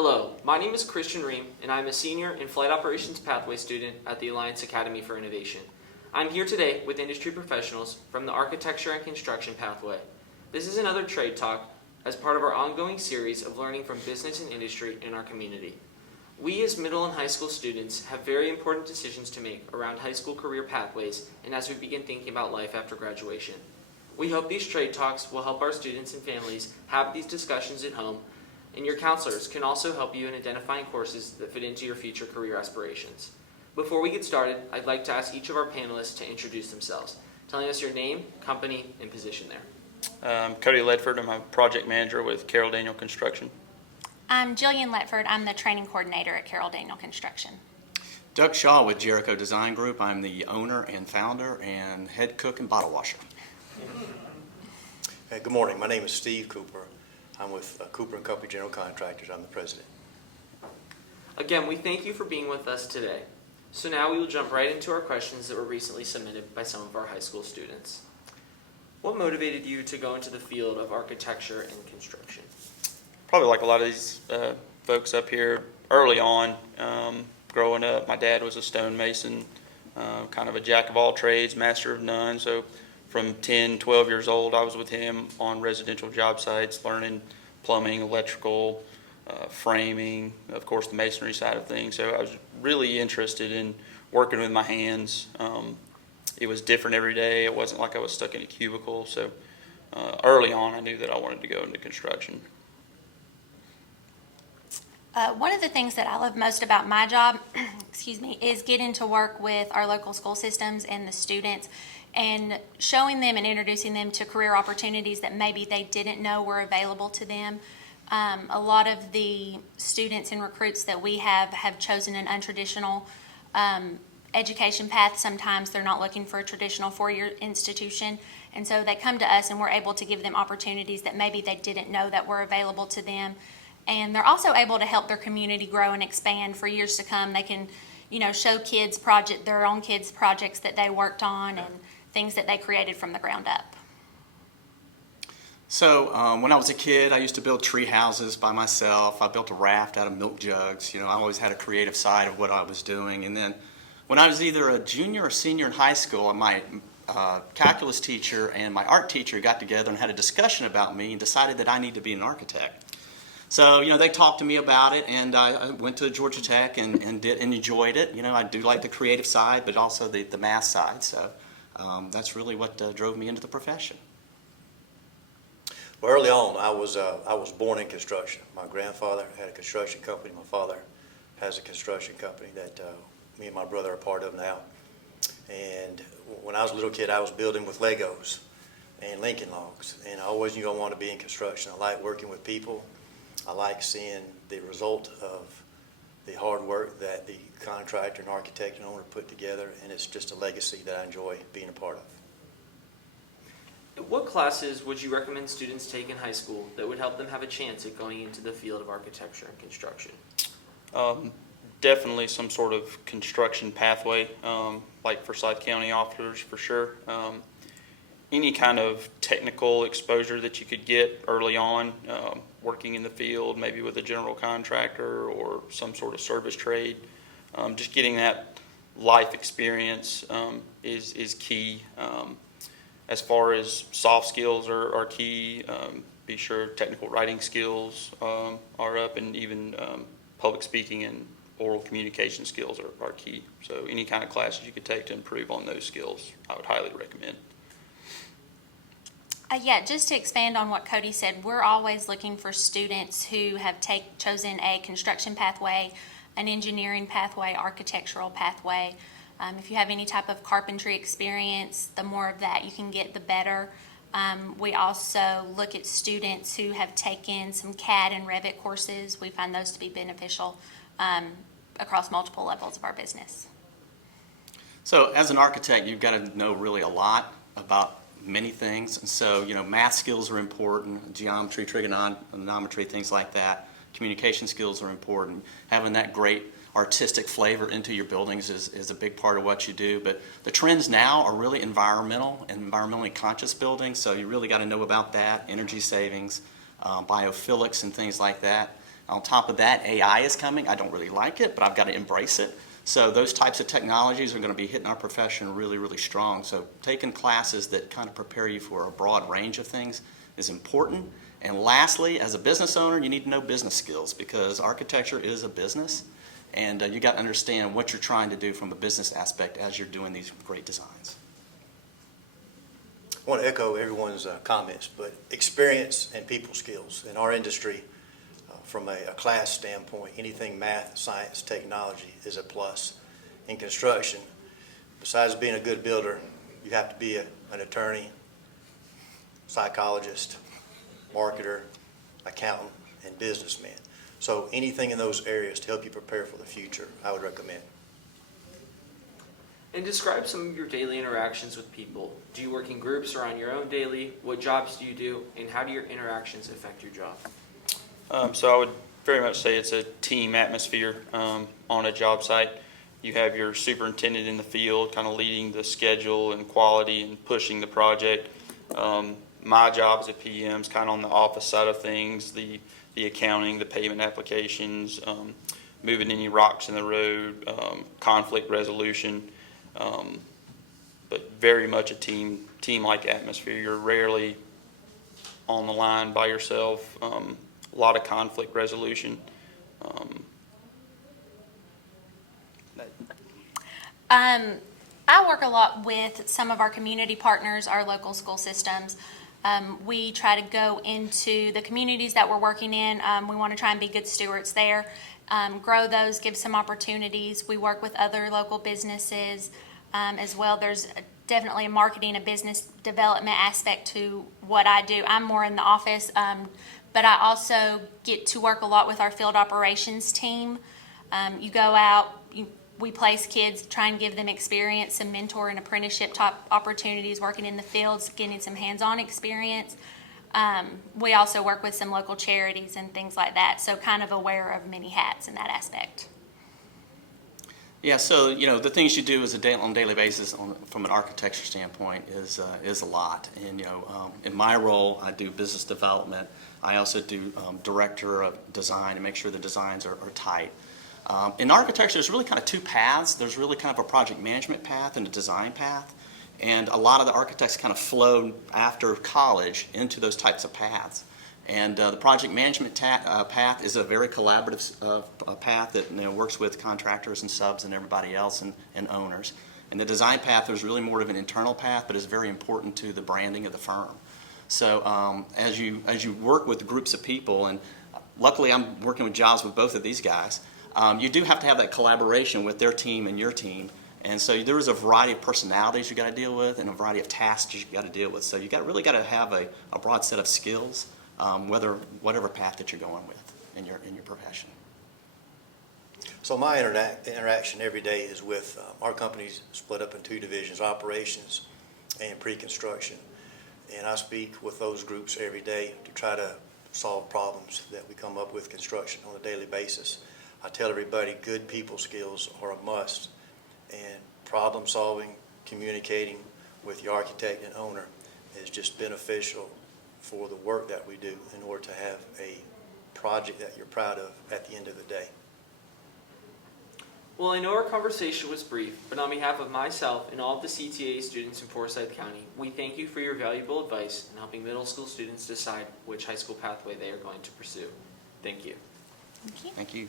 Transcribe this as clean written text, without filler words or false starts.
Hello, my name is Christian Ream, and I'm a senior in Flight Operations Pathway student at the Alliance Academy for Innovation. I'm here today with industry professionals from the Architecture and Construction Pathway. This is another trade talk as part of our ongoing series of learning from business and industry in our community. We as middle and high school students have very important decisions to make around high school career pathways and as we begin thinking about life after graduation. We hope these trade talks will help our students and families have these discussions at home, and your counselors can also help you in identifying courses that fit into your future career aspirations. Before we get started, I'd like to ask each of our panelists to introduce themselves, telling us your name, company, and position there. I'm Cody Ledford. I'm a project manager with Carroll Daniel Construction. I'm Jillian Letford. I'm the training coordinator at Carroll Daniel Construction. Doug Shaw with Jericho Design Group. I'm the owner and founder and head cook and bottle washer. Hey, good morning. My name is Steve Cooper. I'm with Cooper & Company General Contractors. I'm the president. Again, we thank you for being with us today. So now we will jump right into our questions that were recently submitted by some of our high school students. What motivated you to go into the field of architecture and construction? Probably like a lot of these folks up here, early on, growing up, my dad was a stonemason, kind of a jack of all trades, master of none. So from 10, 12 years old, I was with him on residential job sites, learning plumbing, electrical, framing, of course the masonry side of things. So I was really interested in working with my hands. It was different every day. It wasn't like I was stuck in a cubicle. So early on, I knew that I wanted to go into construction. One of the things that I love most about my job, is getting to work with our local school systems and the students and showing them and introducing them to career opportunities that maybe they didn't know were available to them. A lot of the students and recruits that we have chosen an untraditional education path. Sometimes they're not looking for a traditional four-year institution, and so they come to us and we're able to give them opportunities that maybe they didn't know that were available to them. And they're also able to help their community grow and expand for years to come. They can, show kids their own kids projects that they worked on and things that they created from the ground up. So when I was a kid, I used to build tree houses by myself. I built a raft out of milk jugs. I always had a creative side of what I was doing. And then when I was either a junior or senior in high school, my calculus teacher and my art teacher got together and had a discussion about me and decided that I need to be an architect. So, they talked to me about it, and I went to Georgia Tech and enjoyed it. I do like the creative side, but also the math side. So that's really what drove me into the profession. Well, early on, I was born in construction. My grandfather had a construction company. My father has a construction company that me and my brother are part of now. And when I was a little kid, I was building with Legos and Lincoln Logs, and I always knew I wanted to be in construction. I like working with people. I like seeing the result of the hard work that the contractor and architect and owner put together, and it's just a legacy that I enjoy being a part of. What classes would you recommend students take in high school that would help them have a chance at going into the field of architecture and construction? Definitely some sort of construction pathway, like Forsyth County officers for sure. Any kind of technical exposure that you could get early on, working in the field, maybe with a general contractor or some sort of service trade. Just getting that life experience is key. As far as soft skills are key, be sure technical writing skills are up, and even public speaking and oral communication skills are key. So any kind of classes you could take to improve on those skills, I would highly recommend. Just to expand on what Cody said, we're always looking for students who have chosen a construction pathway, an engineering pathway, architectural pathway. If you have any type of carpentry experience, the more of that you can get, the better. We also look at students who have taken some CAD and Revit courses. We find those to be beneficial across multiple levels of our business. So as an architect, you've got to know really a lot about many things. And so, math skills are important, geometry, trigonometry, things like that. Communication skills are important. Having that great artistic flavor into your buildings is a big part of what you do. But the trends now are really environmentally conscious buildings, so you really got to know about that, energy savings, biophilics and things like that. On top of that, AI is coming. I don't really like it, but I've got to embrace it. So those types of technologies are going to be hitting our profession really, really strong. So taking classes that kind of prepare you for a broad range of things is important. And lastly, as a business owner, you need to know business skills because architecture is a business. And you got to understand what you're trying to do from a business aspect as you're doing these great designs. I want to echo everyone's comments, but experience and people skills in our industry, from a class standpoint, anything math, science, technology is a plus. In construction, besides being a good builder, you have to be an attorney, psychologist, marketer, accountant, and businessman. So anything in those areas to help you prepare for the future, I would recommend. And describe some of your daily interactions with people. Do you work in groups or on your own daily? What jobs do you do? And how do your interactions affect your job? So I would very much say it's a team atmosphere on a job site. You have your superintendent in the field kind of leading the schedule and quality and pushing the project. My job as a PM is kind of on the office side of things, the accounting, the payment applications, moving any rocks in the road, conflict resolution. But very much a team-like atmosphere. You're rarely on the line by yourself. A lot of conflict resolution. I work a lot with some of our community partners, our local school systems. We try to go into the communities that we're working in. We want to try and be good stewards there, grow those, give some opportunities. We work with other local businesses as well. There's definitely a marketing and business development aspect to what I do. I'm more in the office, but I also get to work a lot with our field operations team. You go out, we place kids, try and give them experience, some mentor and apprenticeship type opportunities, working in the fields, getting some hands-on experience. We also work with some local charities and things like that, so kind of aware of many hats in that aspect. Yeah, so the things you do on a daily basis from an architecture standpoint is a lot. And in my role, I do business development. I also do director of design and make sure the designs are tight. In architecture, there's really kind of two paths. There's really kind of a project management path and a design path. And a lot of the architects kind of flow after college into those types of paths. And the project management path is a very collaborative path that works with contractors and subs and everybody else and owners. And the design path is really more of an internal path, but is very important to the branding of the firm. So as you work with groups of people, and luckily I'm working with jobs with both of these guys, you do have to have that collaboration with their team and your team. And so there is a variety of personalities you got to deal with and a variety of tasks you got to deal with. So you really got to have a broad set of skills, whatever path that you're going with in your profession. So my interaction every day is with our company's split up in two divisions, operations and pre-construction. And I speak with those groups every day to try to solve problems that we come up with construction on a daily basis. I tell everybody good people skills are a must, and problem solving, communicating with the architect and owner is just beneficial for the work that we do in order to have a project that you're proud of at the end of the day. Well, I know our conversation was brief, but on behalf of myself and all of the CTA students in Forsyth County, we thank you for your valuable advice in helping middle school students decide which high school pathway they are going to pursue. Thank you. Thank you. Thank you.